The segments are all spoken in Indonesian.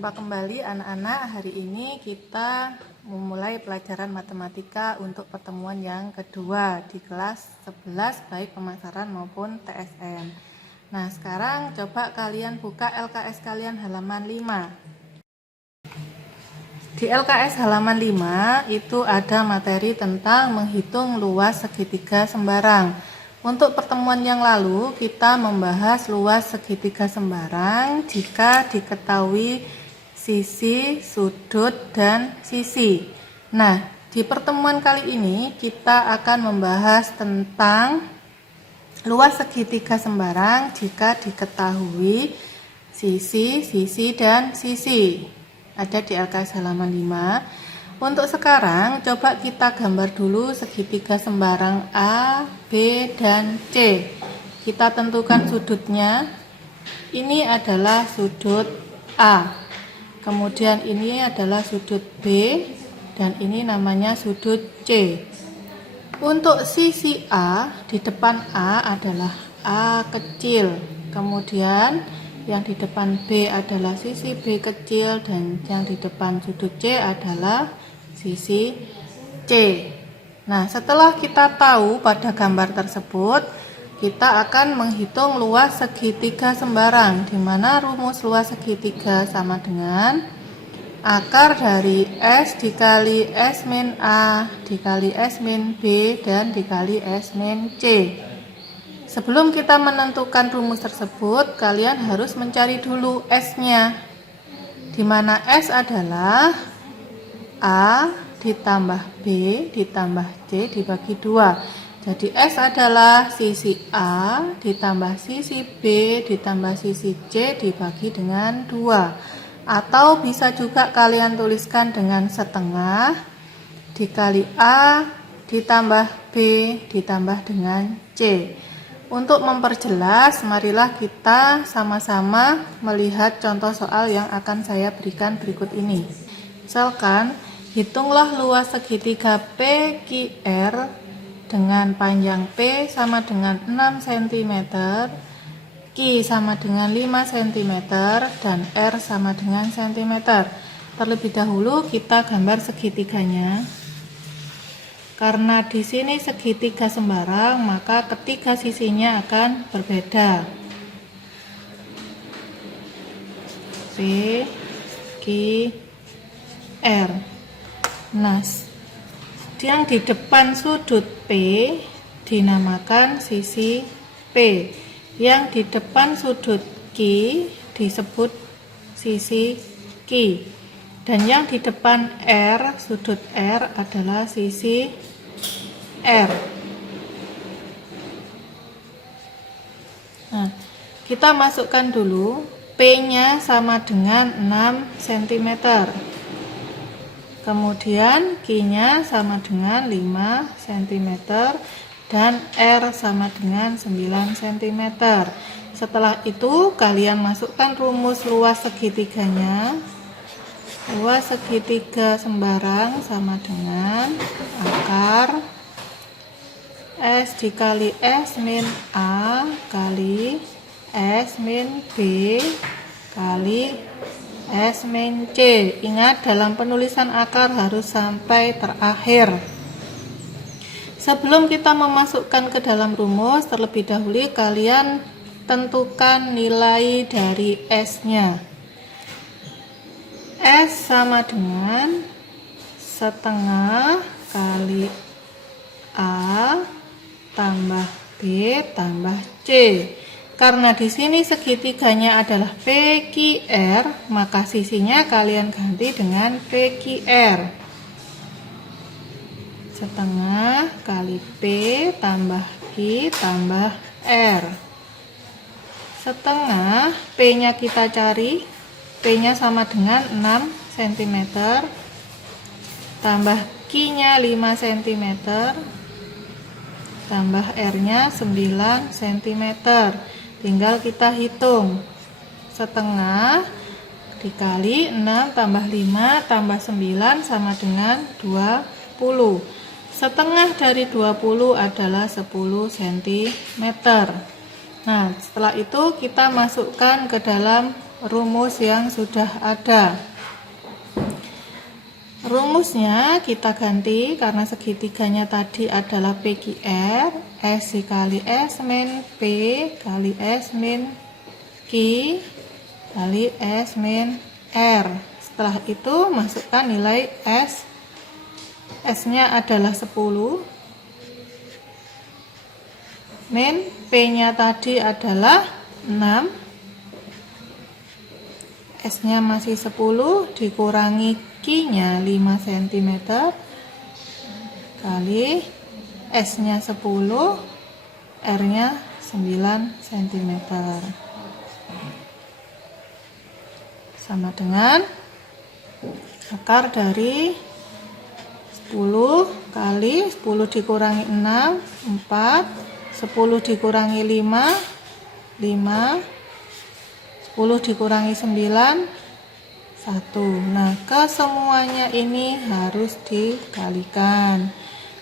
Jumpa kembali anak-anak. Hari ini kita memulai pelajaran matematika untuk pertemuan yang kedua di kelas 11 baik pemasaran maupun TSN. Nah, sekarang coba kalian buka LKS kalian halaman 5. Di LKS halaman 5 itu ada materi tentang menghitung luas segitiga sembarang. Untuk pertemuan yang lalu kita membahas luas segitiga sembarang jika diketahui sisi, sudut, dan sisi. Nah, di pertemuan kali ini kita akan membahas tentang luas segitiga sembarang jika diketahui sisi, sisi, dan sisi. Ada di LKS halaman 5. Untuk sekarang, coba kita gambar dulu segitiga sembarang A, B, dan C. Kita tentukan sudutnya. Ini adalah sudut A. Kemudian ini adalah sudut B, dan ini namanya sudut C. Untuk sisi A, di depan A adalah A kecil. Kemudian yang di depan B adalah sisi B kecil, dan yang di depan sudut C adalah sisi C. Nah, setelah kita tahu pada gambar tersebut, kita akan menghitung luas segitiga sembarang, di mana rumus luas segitiga sama dengan akar dari S dikali S min A dikali S min B dan dikali S min C. Sebelum kita menentukan rumus tersebut, kalian harus mencari dulu S-nya, di mana S adalah A ditambah B ditambah C dibagi 2. Jadi S adalah sisi A ditambah sisi B ditambah sisi C dibagi dengan 2. Atau bisa juga kalian tuliskan dengan setengah dikali A ditambah B ditambah dengan C. Untuk memperjelas, marilah kita sama-sama melihat contoh soal yang akan saya berikan berikut ini. Misalkan, hitunglah luas segitiga PQR dengan panjang P sama dengan 6 cm, Q sama dengan 5 cm, dan R sama dengan cm. Terlebih dahulu kita gambar segitiganya. Karena di sini segitiga sembarang, maka ketiga sisinya akan berbeda. P, Q, R. Nah, yang di depan sudut P dinamakan sisi P. Yang di depan sudut Q disebut sisi Q. Dan yang di depan R, sudut R adalah sisi R. Nah, kita masukkan dulu P-nya sama dengan 6 cm. Kemudian Q-nya sama dengan 5 cm dan R sama dengan 9 cm. Setelah itu kalian masukkan rumus luas segitiganya. Luas segitiga sembarang sama dengan akar S dikali S min A kali S min B kali S min C. Ingat, dalam penulisan akar harus sampai terakhir. Sebelum kita memasukkan ke dalam rumus, terlebih dahulu kalian tentukan nilai dari S-nya. S sama dengan setengah kali A tambah B tambah C. Karena di sini segitiganya adalah PQR, maka sisinya kalian ganti dengan PQR. Setengah kali P tambah Q tambah R. Setengah, P-nya kita cari. P-nya sama dengan 6 cm. Tambah Q-nya 5 cm. Tambah R-nya 9 cm. Tinggal kita hitung. Setengah dikali 6 tambah 5 tambah 9 sama dengan 20. Setengah dari 20 adalah 10 cm. Nah, setelah itu kita masukkan ke dalam rumus yang sudah ada. Rumusnya kita ganti karena segitiganya tadi adalah PQR, S dikali S min P kali S min Q kali S min R. Setelah itu masukkan nilai S. S-nya adalah 10. Min P-nya tadi adalah 6. S-nya masih 10 dikurangi Q-nya 5 cm kali S-nya 10, R-nya 9 cm. Sama dengan akar dari 10 kali 10 dikurangi 6, 4, 10 dikurangi 5, 10 dikurangi 9, 1. Nah, kesemuanya ini harus dikalikan.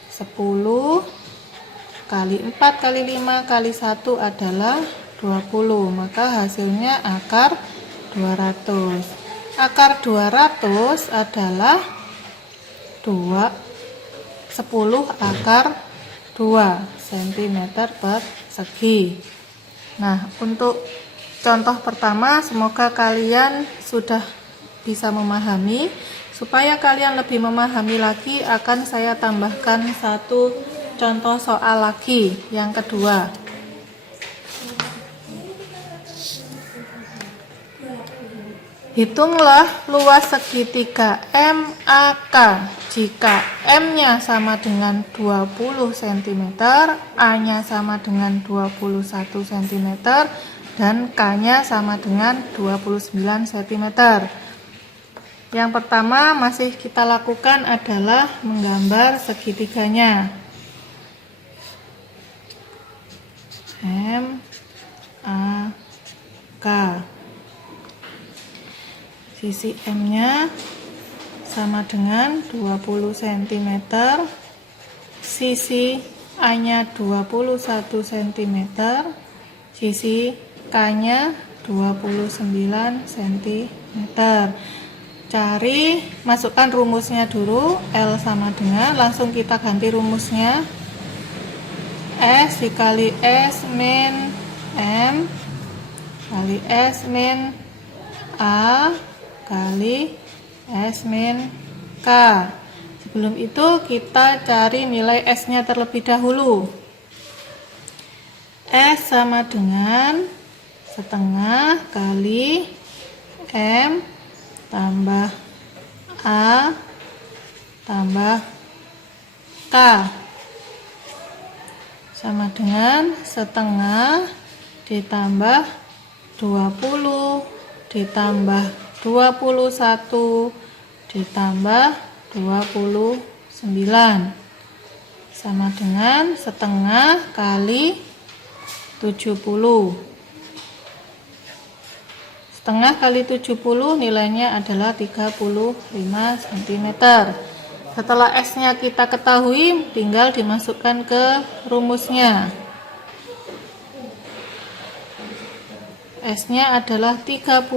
10 kali 4 kali 5 kali 1 adalah 20. Maka hasilnya akar 200. Akar 200 adalah 10 akar 2 cm persegi. Nah, untuk contoh pertama semoga kalian sudah bisa memahami. Supaya kalian lebih memahami lagi, akan saya tambahkan satu contoh soal lagi, yang kedua. Hitunglah luas segitiga MAK jika M-nya sama dengan 20 cm, A-nya sama dengan 21 cm, dan K-nya sama dengan 29 cm. Yang pertama masih kita lakukan adalah menggambar segitiganya. MAK. Sisi M-nya sama dengan 20 cm, sisi A-nya 21 cm, sisi K-nya 29 cm. Cari, masukkan rumusnya dulu. L sama dengan, langsung kita ganti rumusnya. S dikali S min M kali S min A kali S min K. Sebelum itu kita cari nilai S-nya terlebih dahulu. S sama dengan setengah kali M tambah A tambah K sama dengan setengah ditambah 20 ditambah 21 ditambah 29 sama dengan setengah kali 70. Setengah kali 70 nilainya adalah 35 cm. Setelah S-nya kita ketahui, tinggal dimasukkan ke rumusnya. S-nya adalah 35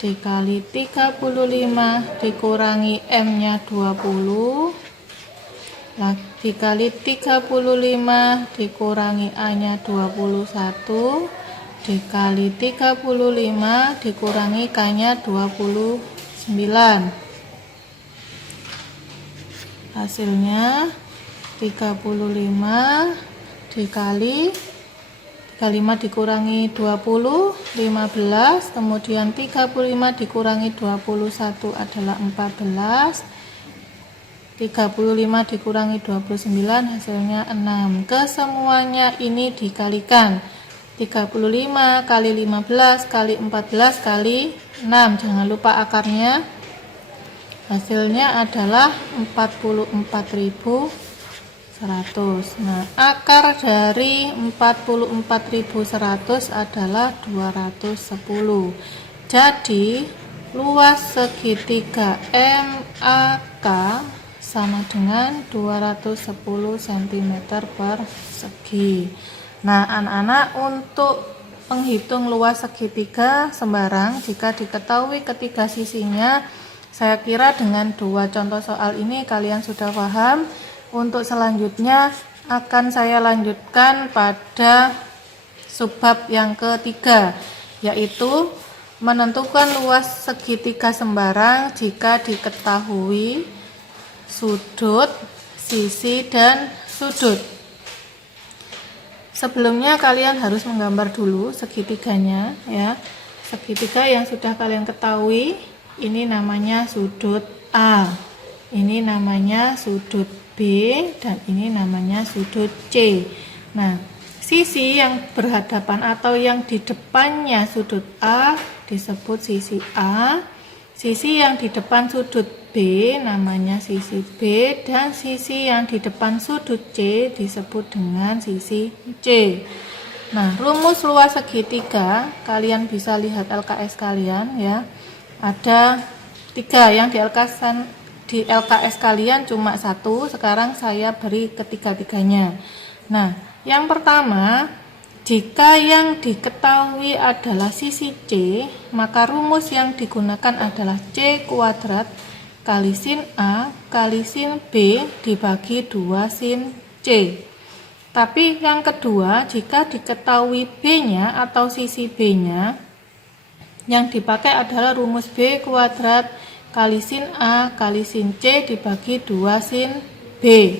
dikali 35 dikurangi M-nya 20 dikali 35 dikurangi A-nya 21 dikali 35 dikurangi K-nya 29. Hasilnya 35 dikali 35 dikurangi 20, 15, kemudian 35 dikurangi 21 adalah 14, 35 dikurangi 29 hasilnya 6. Kesemuanya ini dikalikan. 35 kali 15 kali 14 kali 6, jangan lupa akarnya. Hasilnya adalah 44.100. Nah, akar dari 44.100 adalah 210. Jadi, luas segitiga MAK sama dengan 210 cm persegi. Nah, anak-anak, untuk menghitung luas segitiga sembarang jika diketahui ketiga sisinya. Saya kira dengan dua contoh soal ini kalian sudah paham. Untuk selanjutnya akan saya lanjutkan pada subbab yang ketiga, yaitu menentukan luas segitiga sembarang jika diketahui sudut, sisi, dan sudut. Sebelumnya kalian harus menggambar dulu segitiganya ya. Segitiga yang sudah kalian ketahui, ini namanya sudut A, ini namanya sudut B, dan ini namanya sudut C. Nah, sisi yang berhadapan atau yang di depannya sudut A disebut sisi A, sisi yang di depan sudut B namanya sisi B, dan sisi yang di depan sudut C disebut dengan sisi C. Nah, rumus luas segitiga kalian bisa lihat LKS kalian ya. Ada 3 yang di LKS kalian cuma 1, sekarang saya beri ketiga-tiganya. Nah, yang pertama, jika yang diketahui adalah sisi C, maka rumus yang digunakan adalah C kuadrat kali sin A kali sin B dibagi 2 sin C. Tapi yang kedua, jika diketahui B-nya atau sisi B-nya, yang dipakai adalah rumus B kuadrat kali sin A kali sin C dibagi 2 sin B.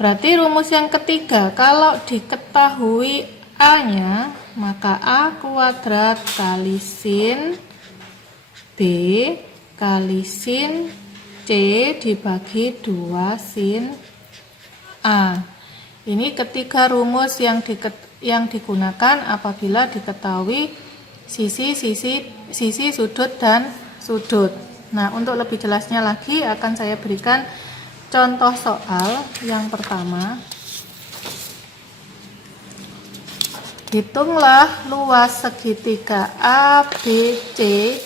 Berarti rumus yang ketiga, kalau diketahui A-nya, maka A kuadrat kali sin B kali sin C dibagi 2 sin A. Ini ketiga rumus yang digunakan apabila diketahui sisi, sudut, dan sudut. Nah, untuk lebih jelasnya lagi akan saya berikan contoh soal yang pertama. Hitunglah luas segitiga ABC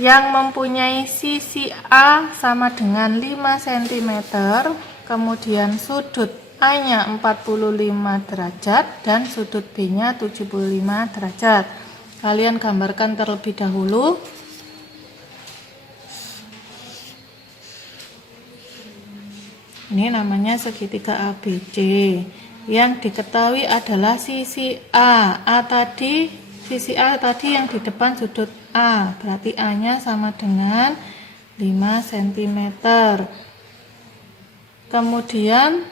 yang mempunyai sisi A sama dengan 5 cm, kemudian sudut A-nya 45 derajat dan sudut B-nya 75 derajat. Kalian gambarkan terlebih dahulu. Ini namanya segitiga ABC. Yang diketahui adalah sisi A. Sisi A tadi yang di depan sudut A. Berarti A-nya sama dengan 5 cm. Kemudian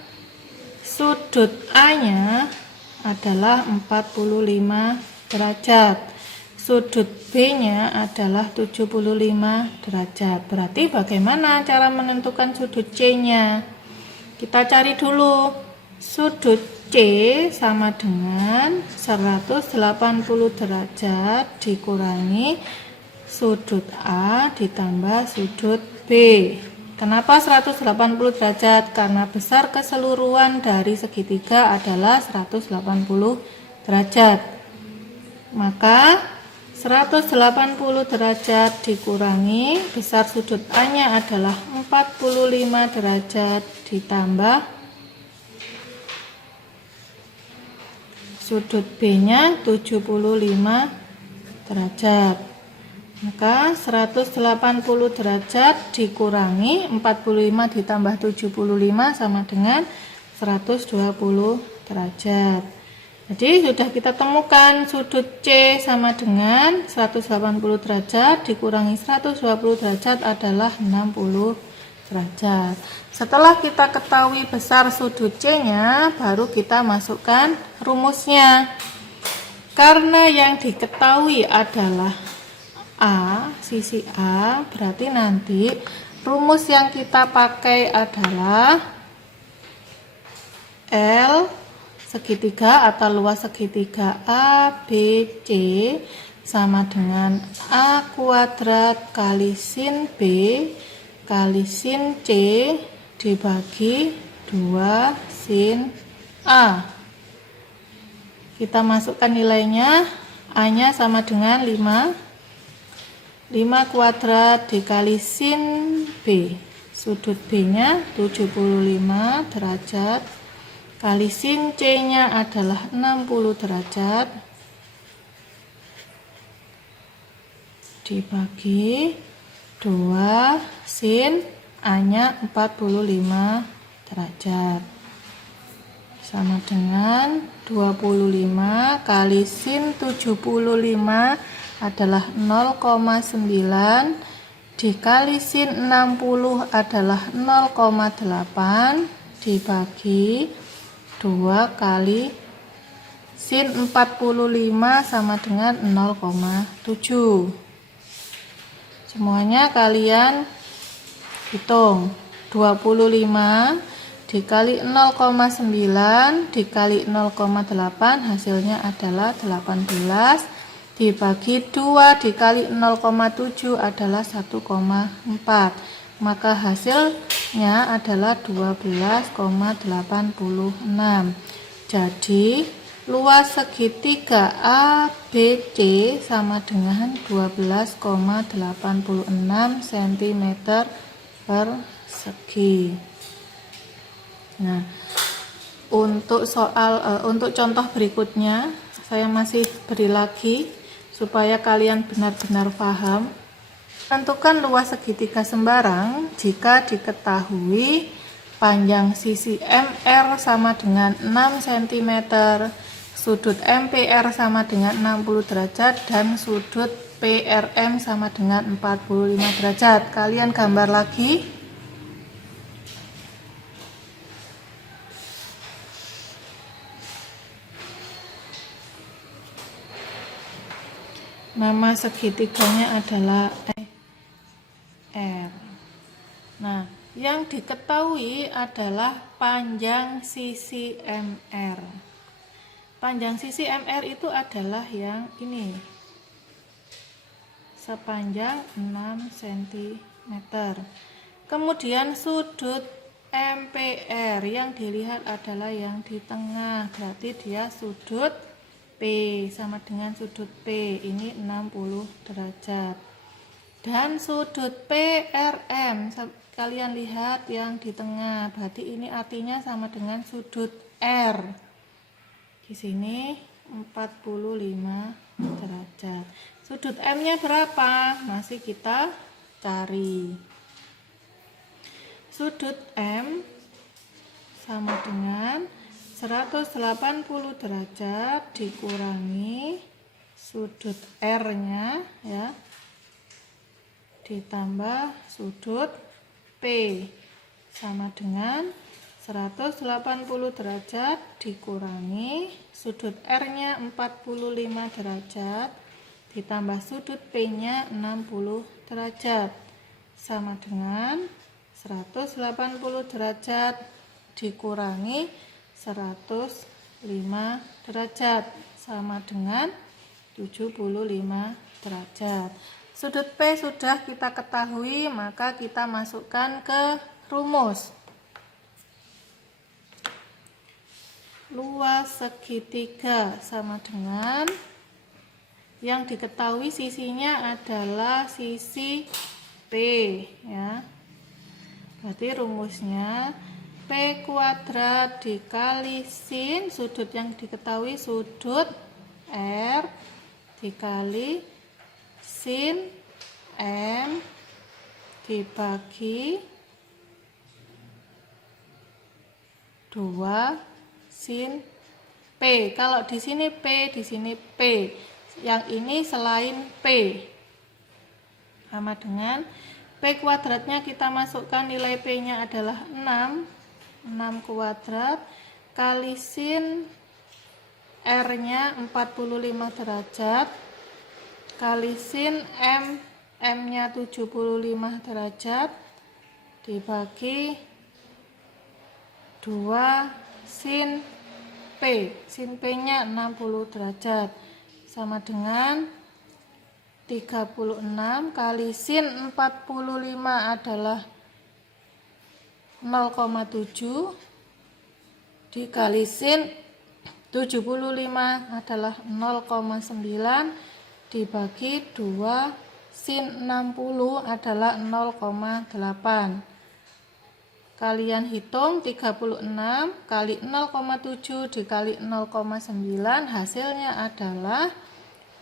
sudut A-nya adalah 45 derajat. Sudut B-nya adalah 75 derajat. Berarti bagaimana cara menentukan sudut C-nya? Kita cari dulu. Sudut C sama dengan 180 derajat dikurangi sudut A ditambah sudut B. Kenapa 180 derajat? Karena besar keseluruhan dari segitiga adalah 180 derajat. Maka 180 derajat dikurangi besar sudut A-nya adalah 45 derajat ditambah sudut B-nya 75 derajat. Maka 180 derajat dikurangi 45 ditambah 75 sama dengan 120 derajat. Jadi sudah kita temukan sudut C sama dengan 180 derajat dikurangi 120 derajat adalah 60 derajat. Setelah kita ketahui besar sudut C-nya, baru kita masukkan rumusnya. Karena yang diketahui adalah A, sisi A, berarti nanti rumus yang kita pakai adalah L segitiga atau luas segitiga ABC sama dengan A kuadrat kali sin B kali sin C dibagi 2 sin A. Kita masukkan nilainya. A-nya sama dengan 5 kuadrat dikali sin B, sudut B-nya 75 derajat, kali sin C-nya adalah 60 derajat, dibagi 2 sin A-nya 45 derajat sama dengan 25 kali sin 75 adalah 0,9 dikali sin 60 adalah 0,8 dibagi 2 kali sin 45 sama dengan 0,7. Semuanya kalian hitung. 25 dikali 0,9 dikali 0,8 hasilnya adalah 18 dibagi 2 dikali 0,7 adalah 1,4. Maka hasilnya adalah 12,86. Jadi luas segitiga ABC sama dengan 12,86 cm persegi. Nah, untuk contoh berikutnya saya masih beri lagi supaya kalian benar-benar paham. Tentukan luas segitiga sembarang jika diketahui panjang sisi MR sama dengan 6 cm, sudut MPR sama dengan 60 derajat, dan sudut PRM sama dengan 45 derajat. Kalian gambar lagi. Nama segitiganya adalah R. Nah, yang diketahui adalah panjang sisi MR. Panjang sisi MR itu adalah yang ini, sepanjang 6 cm. Kemudian sudut MPR yang dilihat adalah yang di tengah, berarti dia sudut P sama dengan sudut P, ini 60 derajat. Dan sudut PRM kalian lihat yang di tengah, berarti ini artinya sama dengan sudut R. Di sini 45 derajat. Sudut M-nya berapa? Masih kita cari. Sudut M sama dengan 180 derajat dikurangi sudut R-nya ya, ditambah sudut P sama dengan 180 derajat dikurangi sudut R-nya 45 derajat ditambah sudut P-nya 60 derajat sama dengan 180 derajat dikurangi 105 derajat sama dengan 75 derajat. Sudut P sudah kita ketahui, maka kita masukkan ke rumus. Luas segitiga sama dengan yang diketahui sisinya adalah sisi P ya. Berarti rumusnya P kuadrat dikali sin sudut yang diketahui sudut R dikali sin M dibagi 2 sin P. Kalau di sini P, di sini P. Yang ini selain P. Sama dengan P kuadratnya kita masukkan nilai P-nya adalah 6 kuadrat kali sin R-nya 45 derajat kali sin M-nya 75 derajat dibagi 2 sin P. Sin P-nya 60 derajat sama dengan 36 kali sin 45 adalah 0,7 dikali sin 75 adalah 0,9 dibagi 2 sin 60 adalah 0,8. Kalian hitung 36 kali 0,7 dikali 0,9 hasilnya adalah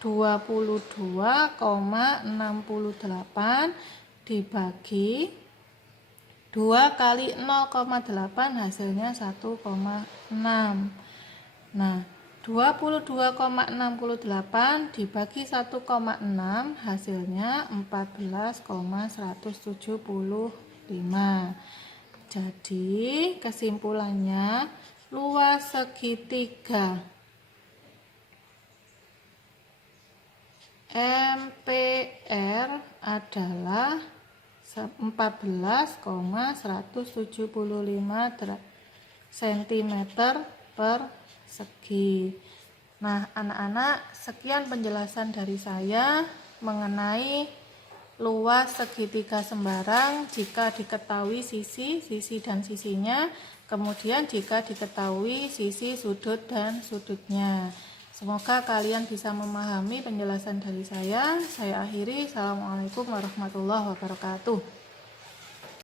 22,68 dibagi 2 kali 0,8 hasilnya 1,6. Nah, 22,68 dibagi 1,6 hasilnya 14,175. Jadi kesimpulannya, luas segitiga MPR adalah 14,175 cm persegi. Nah, anak-anak, sekian penjelasan dari saya mengenai luas segitiga sembarang jika diketahui sisi dan sisinya, kemudian jika diketahui sisi, sudut, dan sudutnya. Semoga kalian bisa memahami penjelasan dari saya. Saya akhiri. Assalamualaikum warahmatullahi wabarakatuh.